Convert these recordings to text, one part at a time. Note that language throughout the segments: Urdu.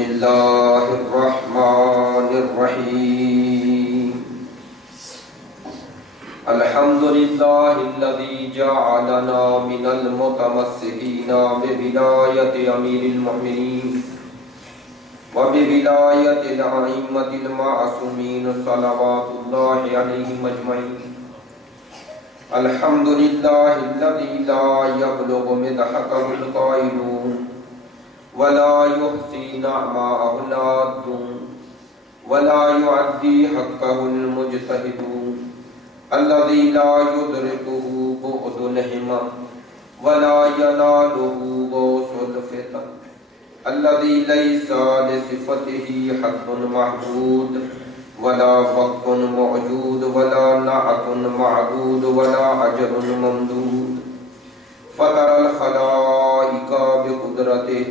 بسم اللہ الرحمن الرحیم الحمد للہ الذی جعلنا من المتمسکین بولایت امیر المؤمنین وبولایت الائمة المعصومین صلوات اللہ علیہم اجمعین الحمد للہ الذی لا یبلغ مدحته القائلون ولا يحصي نعماءه العادون ولا يعدي حقه المجتهدون الذي لا يدركه بعد الهمم ولا يناله غوث الفتن الذي ليس لصفته حد محدود ولا وقت موجود ولا نعت معدود ولا أجر ممدود فطر الخلائق بقدرته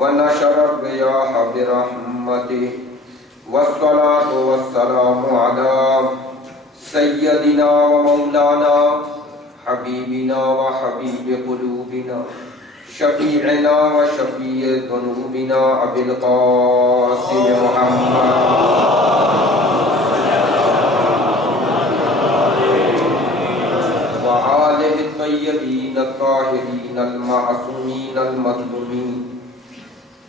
ونشر الرياح برحمته والصلاة والسلام على سيدنا ومولانا حبيبنا وحبيب قلوبنا شفيعنا وشفيع ذنوبنا أبي القاسم محمد وآله الطيبين الطاهرين المعصومين المظلومين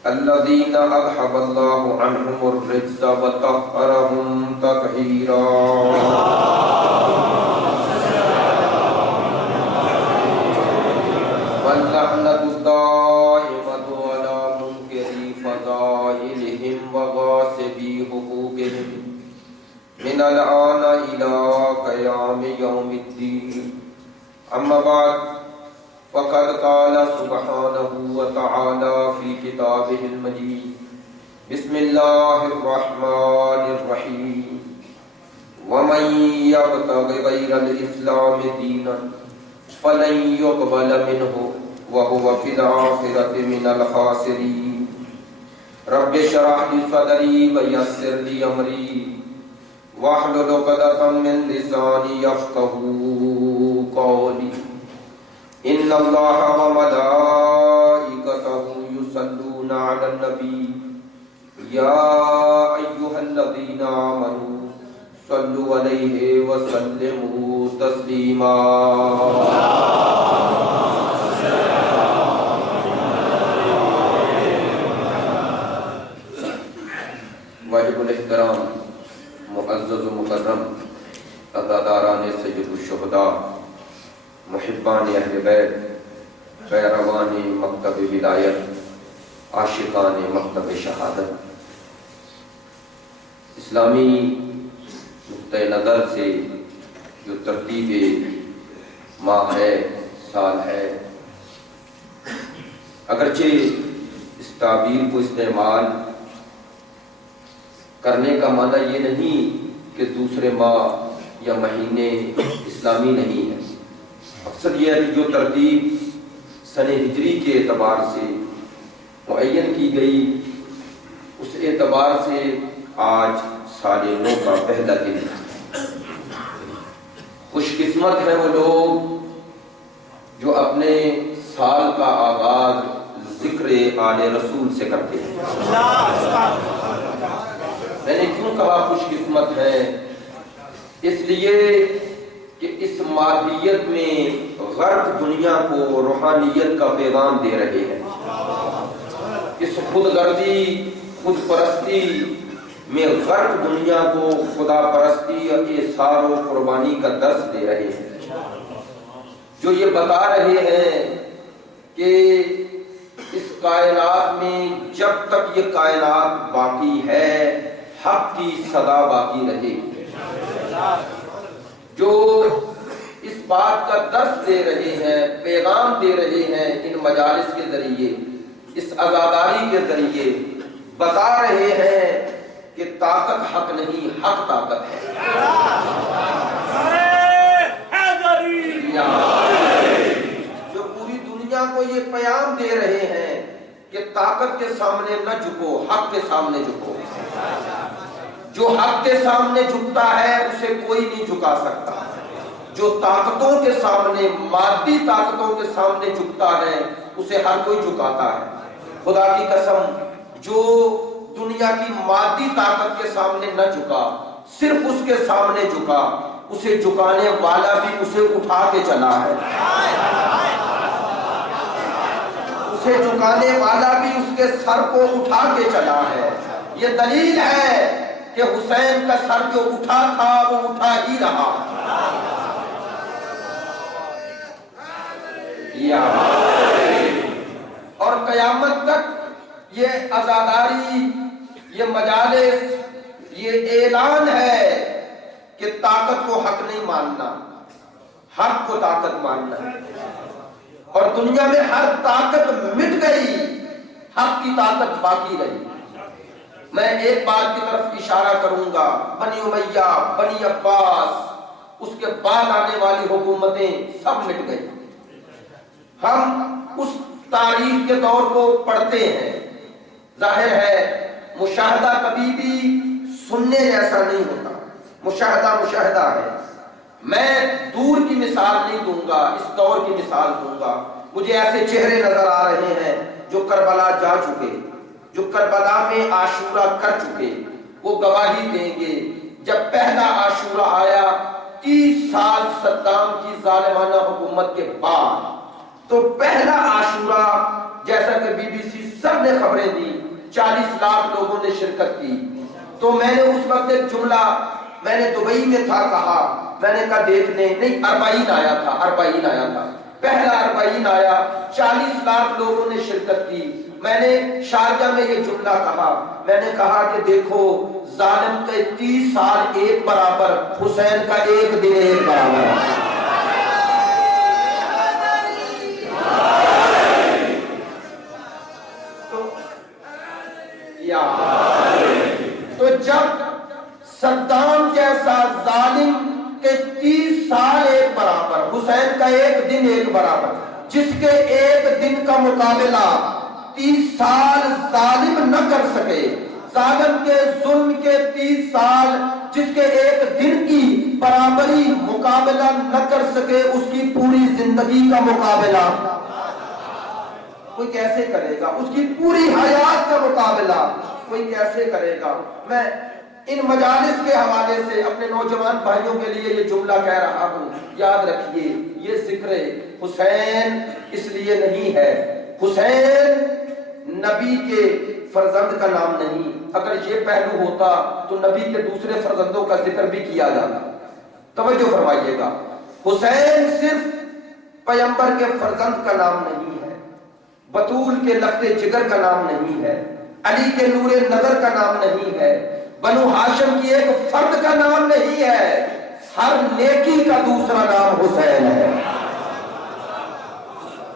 الذين أذهب الله عنهم الرجس وطهرهم تطهيرا واللعنة الدائمة على منكري فضائلهم وغاصبي حقوقهم من الآن إلى قيام يوم الدين أما بعد وقد قال سبحانه وتعالى في كتابه المجيد بسم الله الرحمن الرحيم ومن يبتغ غير الإسلام دينا فلن يقبل منه وهو في الآخرة من الخاسرين رب اشرح لي صدري ويسر لي أمري واحلل عقدة من لساني يفقهوا قولي ان اللہ وملائکته یصلون علی النبی یا ایھا الذین آمنوا صلوا علیہ وسلموا تسلیما واجب الاحترام معزز و مکرم عزاداران سید الشہداء محبان اہل بیت پیروان مکتب ولایت عاشقان مکتب شہادت اسلامی نقطۂ نظر سے جو ترتیب ماہ ہے سال ہے اگرچہ اس تعبیر کو استعمال کرنے کا معنی یہ نہیں کہ دوسرے ماہ یا مہینے اسلامی نہیں ہیں اکثر یہ ہے جو ترتیب سن ہجری کے اعتبار سے معین کی گئی اس اعتبار سے آج سال نو کا پہلا دن ہے خوش قسمت ہے وہ لوگ جو اپنے سال کا آغاز ذکر آل رسول سے کرتے ہیں میں نے کیوں کہا خوش قسمت ہے اس لیے کہ اس مادیت میں غرق دنیا کو روحانیت کا پیغام دے رہے ہیں اس خود غرضی خود پرستی میں غرق دنیا کو خدا پرستی اور احسان و قربانی کا درس دے رہے ہیں جو یہ بتا رہے ہیں کہ اس کائنات میں جب تک یہ کائنات باقی ہے حق کی صدا باقی رہے گی جو اس بات کا درس دے رہے ہیں پیغام دے رہے ہیں ان مجالس کے ذریعے اس عزاداری کے ذریعے بتا رہے ہیں کہ طاقت حق نہیں حق طاقت ہے جو پوری دنیا کو یہ پیغام دے رہے ہیں کہ طاقت کے سامنے نہ جھکو حق کے سامنے جھکو جو حق کے سامنے جھکتا ہے اسے کوئی نہیں جھکا سکتا جو طاقتوں کے سامنے مادی طاقتوں کے سامنے جھکتا ہے اسے ہر کوئی جھکاتا ہے خدا کی قسم جو دنیا کی مادی طاقت کے سامنے نہ جھکا، صرف اس کے سامنے جھکا، اسے جھکانے والا بھی اسے اٹھا کے چلا ہے، اسے جھکانے والا بھی اس کے سر کو اٹھا کے چلا ہے۔ یہ دلیل ہے کہ حسین کا سر جو اٹھا تھا وہ اٹھا ہی رہا۔ اور قیامت تک یہ عزاداری، یہ مجالس، یہ اعلان ہے کہ طاقت کو حق نہیں ماننا، حق کو طاقت ماننا ہے۔ اور دنیا میں ہر طاقت مٹ گئی، حق کی طاقت باقی رہی۔ میں ایک بات کی طرف اشارہ کروں گا، بنی امیہ، بنی عباس، اس کے بعد آنے والی حکومتیں سب مٹ گئی۔ ہم اس تاریخ کے دور کو پڑھتے ہیں، ظاہر ہے مشاہدہ کبھی بھی سننے جیسا نہیں ہوتا، مشاہدہ مشاہدہ ہے۔ میں دور کی مثال نہیں دوں گا، اس دور کی مثال دوں گا۔ مجھے ایسے چہرے نظر آ رہے ہیں جو کربلا جا چکے، جو کربلا میں عاشورہ کر چکے، وہ گواہی دیں گے جب پہلا عاشورہ آیا 30 سال صدام کی ظالمانہ حکومت کے بعد، تو پہلا عاشورہ جیسا کہ BBC سب نے خبریں دی، 40 لاکھ لوگوں نے شرکت کی۔ تو میں نے اس وقت ایک جملہ، میں نے دبئی میں تھا، کہا، میں نے کہا دیکھنے نہیں، 40 آیا تھا، 40 آیا تھا، پہلا 40 آیا، 40 لاکھ لوگوں نے شرکت کی۔ میں نے شارجہ میں یہ جملہ کہا، میں نے کہا کہ دیکھو ظالم کے 30 سال ایک برابر، حسین کا ایک دن ایک برابر۔ تو جب صدام جیسا ظالم کے 30 سال ایک برابر، حسین کا ایک دن ایک برابر، جس کے ایک دن کا مقابلہ 30 سال ظالم نہ کر سکے، ظالم کے ظلم کے 30 سال جس کے ایک دن کی برابری مقابلہ نہ کر سکے، اس کی پوری زندگی کا مقابلہ کوئی کیسے کرے گا؟ اس کی پوری حیات کا مقابلہ کوئی کیسے کرے گا؟ میں ان مجالس کے حوالے سے اپنے نوجوان بھائیوں کے لیے یہ جملہ کہہ رہا ہوں، یاد رکھیے، یہ ذکر حسین اس لیے نہیں ہے، حسین نبی کے فرزند کا نام نہیں۔ اگر یہ پہلو ہوتا تو نبی کے دوسرے فرزندوں کا ذکر بھی کیا جاتا۔ توجہ فرمائیے گا، حسین صرف پیغمبر کے فرزند کا نام نہیں ہے، بطول کے لخت جگر کا نام نہیں ہے، علی کے نور نظر کا نام نہیں ہے، بنو ہاشم کی ایک فرد کا نام نہیں ہے، ہر نیکی کا دوسرا نام حسین ہے۔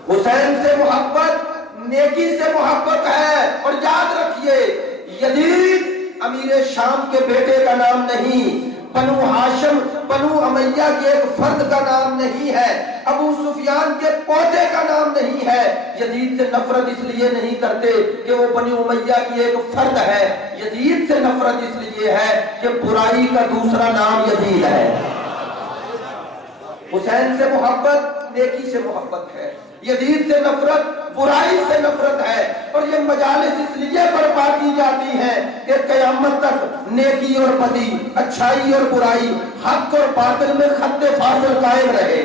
حسین سے محبت نیکی سے محبت ہے۔ اور یاد رکھیے، یزید امیر شام کے بیٹے کا نام نہیں، بنو ہاشم بنو امیہ کے ایک فرد کا نام نہیں ہے، ابو سفیان کے پوتے کا نام نہیں ہے۔ یزید سے نفرت اس لیے نہیں کرتے کہ وہ بنو امیہ کی ایک فرد ہے، یزید سے نفرت اس لیے ہے کہ برائی کا دوسرا نام یزید ہے۔ حسین سے محبت نیکی سے محبت ہے، یزید سے نفرت برائی سے نفرت ہے۔ اور یہ مجالس اس لیے برپا کی جاتی ہیں کہ قیامت تک نیکی اور بدی، اچھائی اور برائی، حق اور باطل میں خط فاصل قائم رہے۔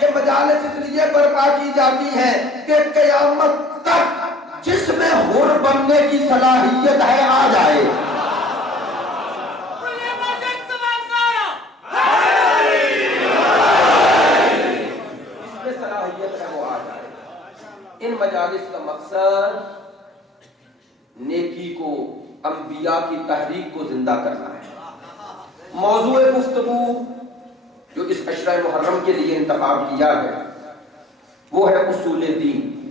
یہ مجالس اس لیے برپا کی جاتی ہیں کہ قیامت تک جس میں حر بننے کی صلاحیت ہے آ جائے۔ ان مجالس کا مقصد نیکی کو، انبیاء کی تحریک کو زندہ کرنا ہے۔ موضوع گفتگو جو اس عشرہ محرم کے لیے انتخاب کیا ہے وہ ہے اصول دین،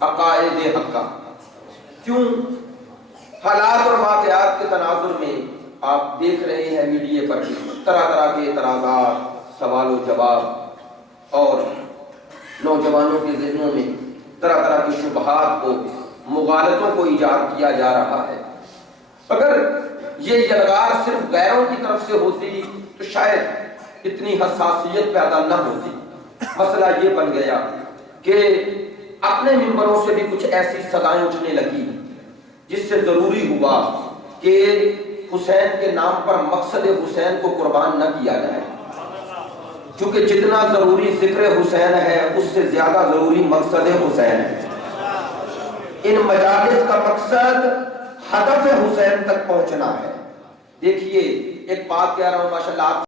عقائد حقہ۔ کیوں؟ حالات اور واقعات کے تناظر میں آپ دیکھ رہے ہیں میڈیا پر طرح طرح کے اعتراضات، سوال و جواب، اور نوجوانوں کے ذہنوں میں طرح طرح کی شبہات کو، مغالطوں کو ایجاد کیا جا رہا ہے۔ اگر یہ یلغار صرف غیروں کی طرف سے ہوتی تو شاید اتنی حساسیت پیدا نہ ہوتی۔ مسئلہ یہ بن گیا کہ اپنے ممبروں سے بھی کچھ ایسی صدائیں اٹھنے لگی جس سے ضروری ہوا کہ حسین کے نام پر مقصد حسین کو قربان نہ کیا جائے، کیونکہ جتنا ضروری ذکر حسین ہے اس سے زیادہ ضروری مقصد حسین ہے۔ ان مجالس کا مقصد ہدف حسین تک پہنچنا ہے۔ دیکھیے ایک بات کہہ رہا ہوں ماشاءاللہ آپ